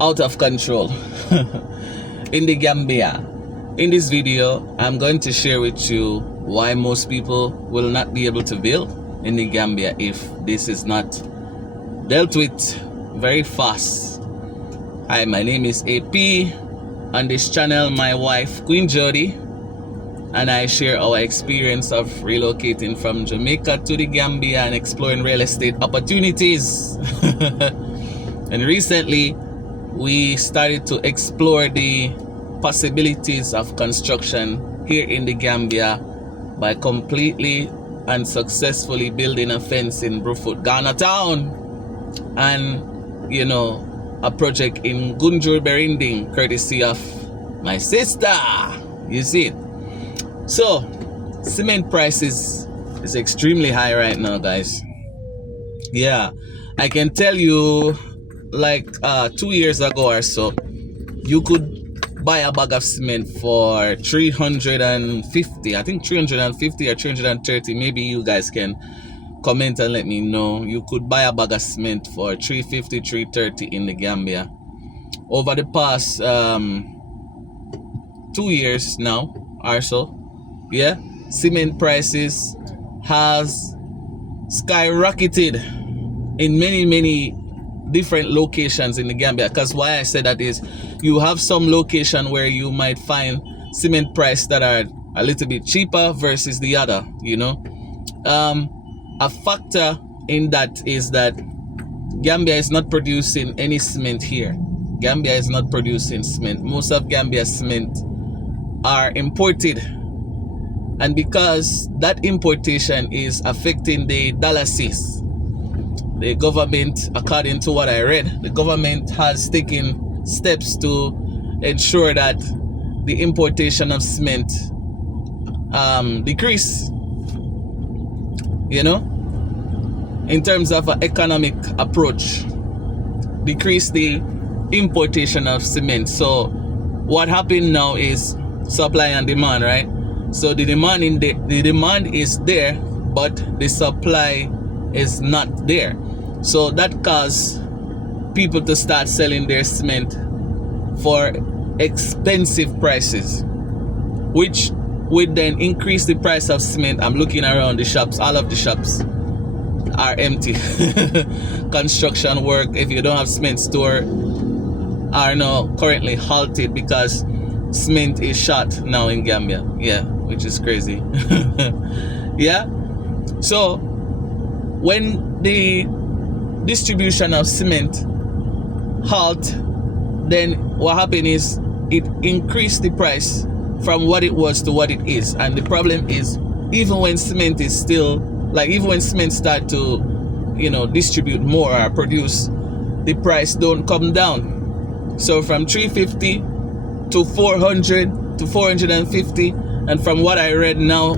out of control in the Gambia. In this video, I'm going to share with you why most people will not be able to build in the Gambia if this is not dealt with very fast. Hi, my name is AP. On this channel, my wife Queen Jody and I share our experience of relocating from Jamaica to the Gambia and exploring real estate opportunities. And recently, we started to explore the possibilities of construction here in the Gambia by completely and successfully building a fence in Brufut, Ghana town, and a project in Gunjur Berinding, courtesy of my sister. You see it. So cement prices is extremely high right now, guys. Yeah, I can tell you, like 2 years ago or so, you could buy a bag of cement for 350. I think 350 or 330. Maybe you guys can comment and let me know. You could buy a bag of cement for 350, 330 in the Gambia. Over the past 2 years now or so, yeah, cement prices has skyrocketed in many different locations in the Gambia. Because why I said that is, you have some location where you might find cement price that are a little bit cheaper versus the other. A factor in that is that Gambia is not producing any cement here. Gambia is not producing cement. Most of Gambia's cement are imported. And because that importation is affecting the dialysis, the government, according to what I read, the government has taken steps to ensure that the importation of cement decrease, in terms of an economic approach, decrease the importation of cement. So what happened now is supply and demand, right? So the demand is there, but the supply is not there. So that caused people to start selling their cement for expensive prices, which would then increase the price of cement. I'm looking around the shops, all of the shops are empty. Construction work, if you don't have cement store, are now currently halted because cement is short now in Gambia. Yeah, which is crazy. Yeah. So when the distribution of cement halt, then what happened is it increased the price from what it was to what it is. And the problem is, even when cement is still, even when cement start to distribute more or produce, the price don't come down. So from 350 to 400 to 450, and from what I read now,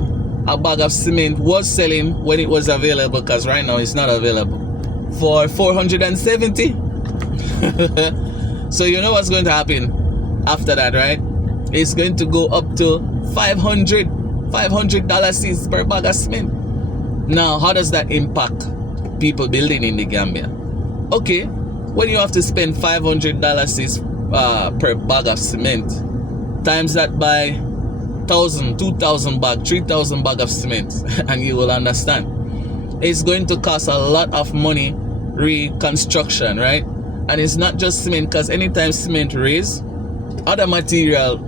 a bag of cement was selling when it was available, because right now it's not available, for 470. So you know what's going to happen after that, right? It's going to go up to $500 per bag of cement. Now, how does that impact people building in the Gambia? Okay, when you have to spend $500 per bag of cement, times that by 1,000, 2,000 bag, 3,000 bag of cement, and you will understand it's going to cost a lot of money reconstruction, right? And it's not just cement, because anytime cement raise, other material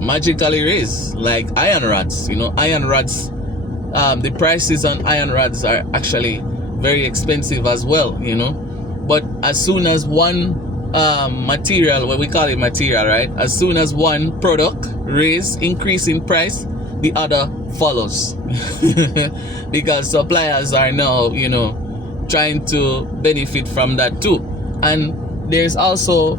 magically raise, like iron rods. Iron rods, the prices on iron rods are actually very expensive as well. But as soon as one material, what we call it material, right? As soon as one product increase in price, the other follows. Because suppliers are now, trying to benefit from that too. And there's also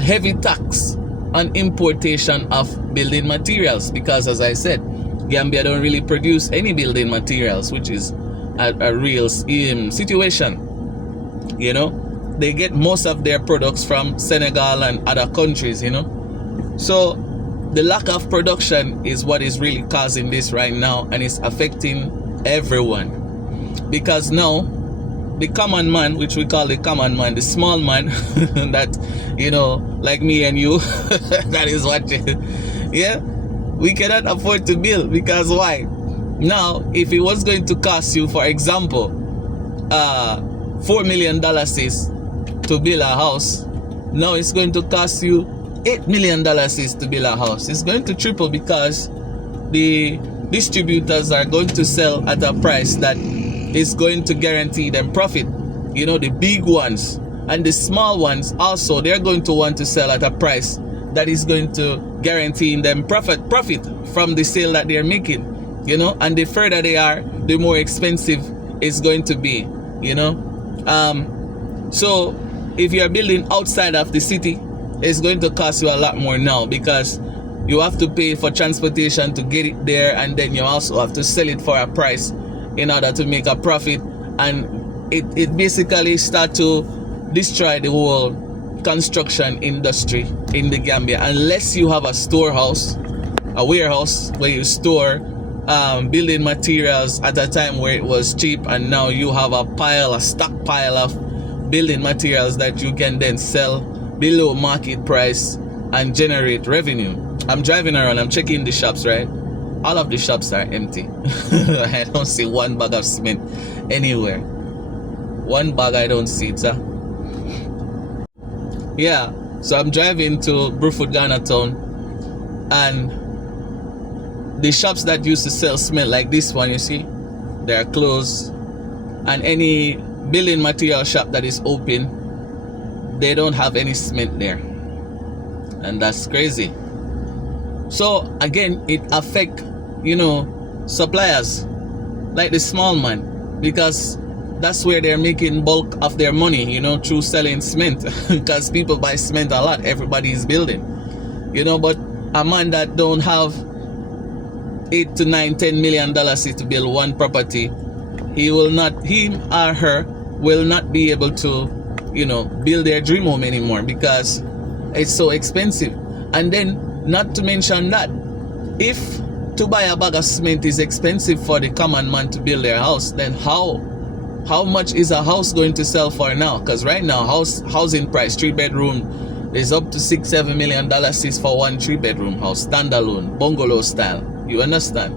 heavy tax on importation of building materials, because as I said, Gambia don't really produce any building materials, which is a real situation. They get most of their products from Senegal and other countries, So the lack of production is what is really causing this right now, and it's affecting everyone. Because now the common man, which we call the common man, the small man, that, you know, like me and you, that is watching, yeah, we cannot afford to build. Because why? Now, if it was going to cost you, for example, $4 million to build a house, now it's going to cost you $8 million to build a house. It's going to triple, because the distributors are going to sell at a price that is going to guarantee them profit. You know, the big ones and the small ones also, they're going to want to sell at a price that is going to guarantee them profit from the sale that they're making, you know. And the further they are, the more expensive it's going to be, you know. So if you're building outside of the city, it's going to cost you a lot more now, because you have to pay for transportation to get it there, and then you also have to sell it for a price in order to make a profit. And it basically start to destroy the whole construction industry in the Gambia, unless you have a storehouse, a warehouse where you store building materials at a time where it was cheap, and now you have a stockpile of building materials that you can then sell below market price and generate revenue. I'm driving around, I'm checking the shops, right? All of the shops are empty. I don't see one bag of cement anywhere. One bag, I don't see it, sir. Yeah, so I'm driving to Brufut, Ghana town, and the shops that used to sell cement, like this one, you see, they are closed. And any building material shop that is open, they don't have any cement there. And that's crazy. So again, it affect, you know, suppliers like the small man, because that's where they're making bulk of their money, you know, through selling cement. Because people buy cement a lot, everybody is building, you know. But a man that don't have $8 to $9, $10 million to build one property, he or her will not be able to, you know, build their dream home anymore, because it's so expensive. And then, not to mention that, if to buy a bag of cement is expensive for the common man to build their house, then how much is a house going to sell for now? Because right now, housing price, 3-bedroom, is up to $6-7 million is for one 3-bedroom house, standalone, bungalow style. You understand?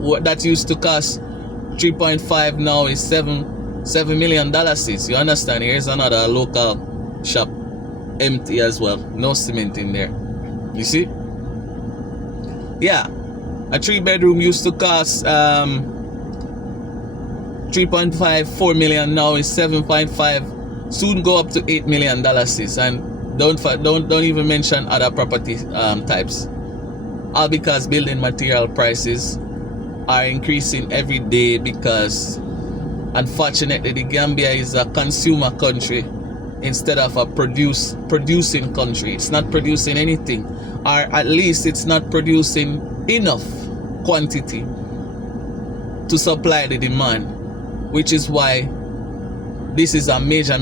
What that used to cost 3.5 now is $7 million is. You understand? Here's another local shop, empty as well, no cement in there. You see? Yeah, a 3-bedroom used to cost 3.5-4 million, now is 7.5, soon go up to $8 million is. And don't even mention other property types, all because building material prices are increasing every day, because unfortunately the Gambia is a consumer country instead of a producing country. It's not producing anything, or at least it's not producing enough quantity to supply the demand, which is why this is a major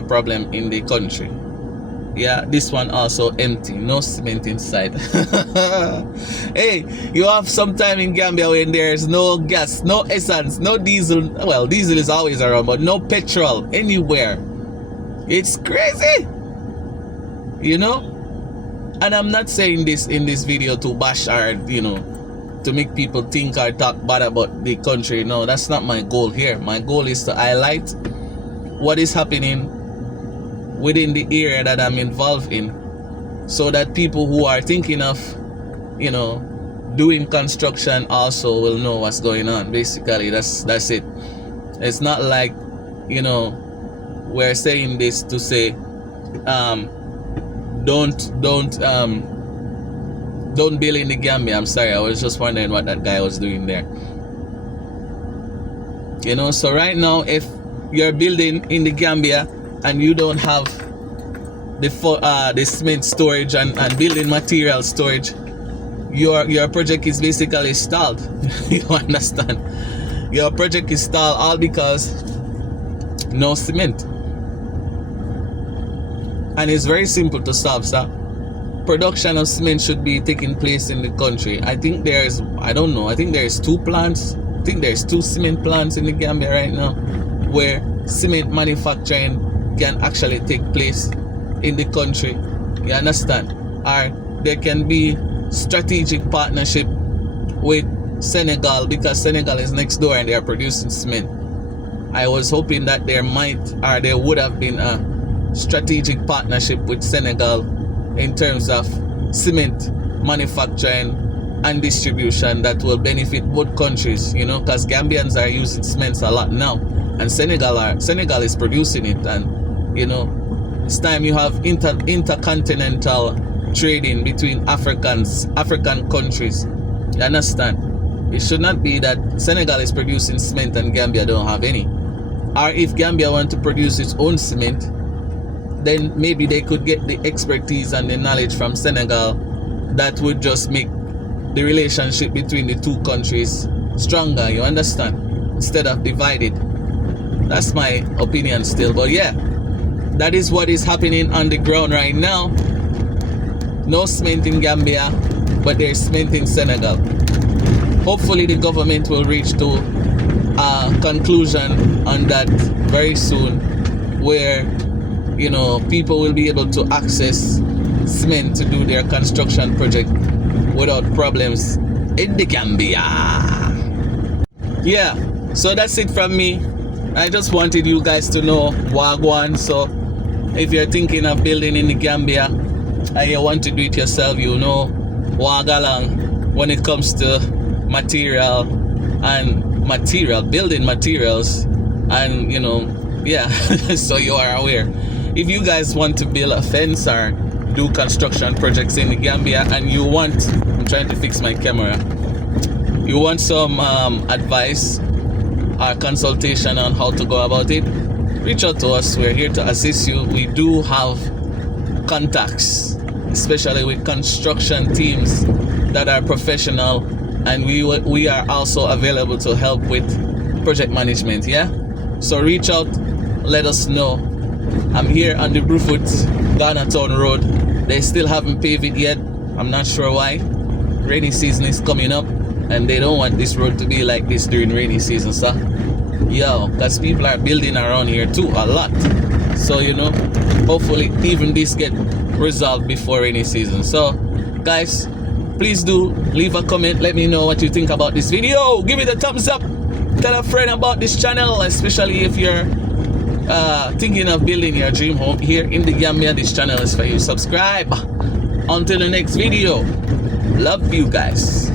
problem in the country. Yeah, this one also empty, no cement inside. Hey, you have some time in Gambia when there's no gas, no essence, no diesel. Well, diesel is always around, but no petrol anywhere. It's crazy, you know. And I'm not saying this in this video to bash or, you know, to make people think or talk bad about the country. No, that's not my goal here. My goal is to highlight what is happening within the area that I'm involved in, so that people who are thinking of, you know, doing construction also will know what's going on. Basically, that's it. It's not like, you know, we're saying this to say don't build in the Gambia. I'm sorry, I was just wondering what that guy was doing there. You know, so right now, if you're building in the Gambia and you don't have the cement storage and building material storage, your project is basically stalled. You understand? Your project is stalled, all because no cement. And it's very simple to solve, sir. Production of cement should be taking place in the country. I think there's 2 plants. I think there's 2 cement plants in the Gambia right now, where cement manufacturing can actually take place in the country. You understand? Or there can be strategic partnership with Senegal, because Senegal is next door and they are producing cement. I was hoping that there would have been a strategic partnership with Senegal in terms of cement manufacturing and distribution that will benefit both countries, you know, because Gambians are using cements a lot now, and Senegal is producing it, and you know, it's time you have intercontinental trading between African countries. You understand? It should not be that Senegal is producing cement and Gambia don't have any. Or if Gambia want to produce its own cement, then maybe they could get the expertise and the knowledge from Senegal that would just make the relationship between the two countries stronger, you understand? Instead of divided. That's my opinion still. But yeah, that is what is happening on the ground right now. No cement in Gambia, but there's cement in Senegal. Hopefully the government will reach to a conclusion on that very soon, where, you know, people will be able to access cement to do their construction project without problems in the Gambia. Yeah, so that's it from me. I just wanted you guys to know Wagwan. So if you're thinking of building in the Gambia and you want to do it yourself, you know Wagalang when it comes to building materials, and you know, yeah. So you are aware. If you guys want to build a fence or do construction projects in the Gambia, and you want, I'm trying to fix my camera, you want some advice or consultation on how to go about it, reach out to us. We're here to assist you. We do have contacts, especially with construction teams that are professional, and we are also available to help with project management. Yeah, so reach out, let us know. I'm here on the Brufut Ghana Town Road. They still haven't paved it yet. I'm not sure why. Rainy season is coming up, and they don't want this road to be like this during rainy season, so because people are building around here too a lot. So you know, hopefully even this get resolved before rainy season. So guys, please do leave a comment, let me know what you think about this video. Give it a thumbs up, tell a friend about this channel, especially if you're thinking of building your dream home here in the Gambia. This channel is for you. Subscribe. Until the next video, love you guys.